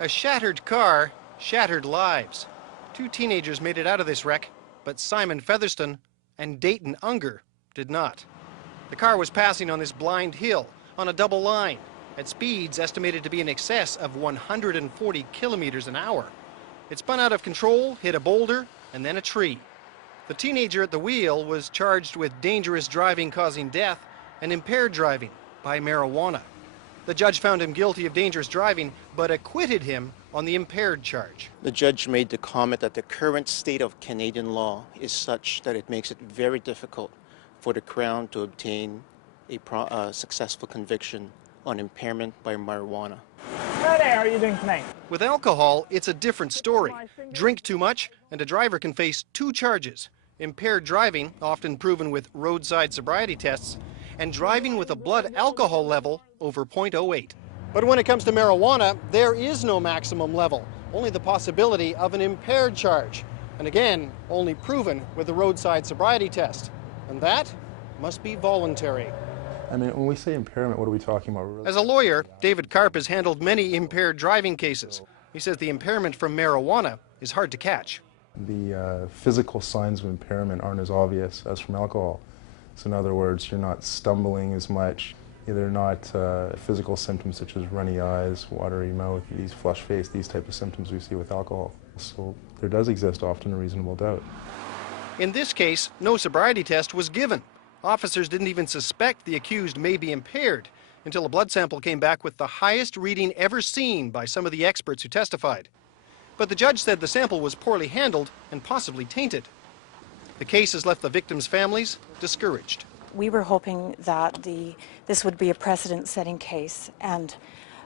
A shattered car, shattered lives. Two teenagers made it out of this wreck, but Simon Featherston and Dayton Unger did not. The car was passing on this blind hill on a double line at speeds estimated to be in excess of 140 kilometers an hour. It spun out of control, hit a boulder, and then a tree. The teenager at the wheel was charged with dangerous driving causing death and impaired driving by marijuana. The judge found him guilty of dangerous driving, but acquitted him on the impaired charge. The judge made the comment that the current state of Canadian law is such that it makes it very difficult for the Crown to obtain a successful conviction on impairment by marijuana. How are you doing tonight? With alcohol, it's a different story. Drink too much, and a driver can face 2 charges. Impaired driving, often proven with roadside sobriety tests, and driving with a blood alcohol level over 0.08. But when it comes to marijuana, there is no maximum level, only the possibility of an impaired charge. And again, only proven with a roadside sobriety test. And that must be voluntary. I mean, when we say impairment, what are we talking about? As a lawyer, David Karp has handled many impaired driving cases. He says the impairment from marijuana is hard to catch. The physical signs of impairment aren't as obvious as from alcohol. So in other words, you're not stumbling as much. They're not physical symptoms such as runny eyes, watery mouth, these flushed face, these type of symptoms we see with alcohol. So there does exist often a reasonable doubt. In this case, no sobriety test was given. Officers didn't even suspect the accused may be impaired until a blood sample came back with the highest reading ever seen by some of the experts who testified. But the judge said the sample was poorly handled and possibly tainted. The case has left the victims' families discouraged. We were hoping that this would be a precedent-setting case and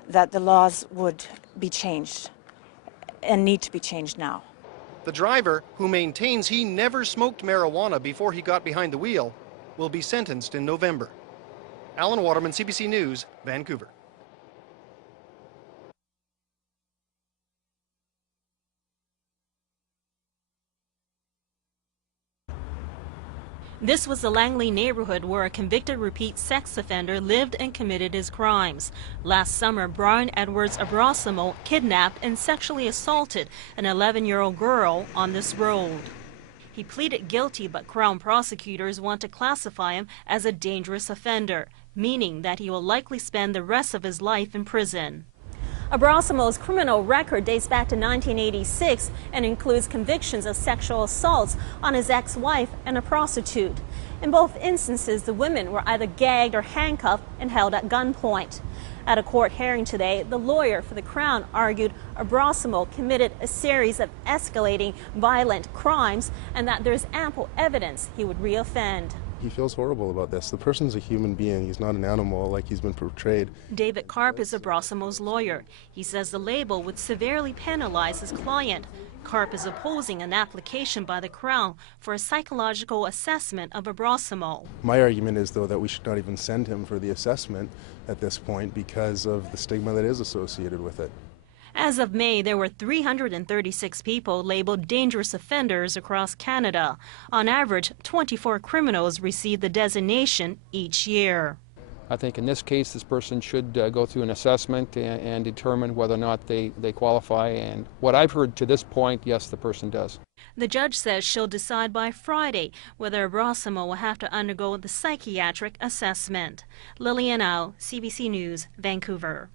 that the laws would be changed and need to be changed now. The driver, who maintains he never smoked marijuana before he got behind the wheel, will be sentenced in November. Alan Waterman, CBC News, Vancouver. This was the Langley neighborhood where a convicted repeat sex offender lived and committed his crimes. Last summer, Brian Edwards Abrasimo kidnapped and sexually assaulted an 11-year-old girl on this road. He pleaded guilty, but Crown prosecutors want to classify him as a dangerous offender, meaning that he will likely spend the rest of his life in prison. Abrasimo's criminal record dates back to 1986 and includes convictions of sexual assaults on his ex-wife and a prostitute. In both instances, the women were either gagged or handcuffed and held at gunpoint. At a court hearing today, the lawyer for the Crown argued Abrasimo committed a series of escalating violent crimes and that there's ample evidence he would reoffend. He feels horrible about this. The person's a human being. He's not an animal like he's been portrayed. David Karp is Abrasimo's lawyer. He says the label would severely penalize his client. Karp is opposing an application by the Crown for a psychological assessment of Abrasimo. My argument is, though, that we should not even send him for the assessment at this point because of the stigma that is associated with it. As of May, there were 336 people labeled dangerous offenders across Canada. On average, 24 criminals receive the designation each year. I think in this case, this person should go through an assessment and determine whether or not they qualify. And what I've heard to this point, yes, the person does. The judge says she'll decide by Friday whether Abrasimo will have to undergo the psychiatric assessment. Lillian Au, CBC News, Vancouver.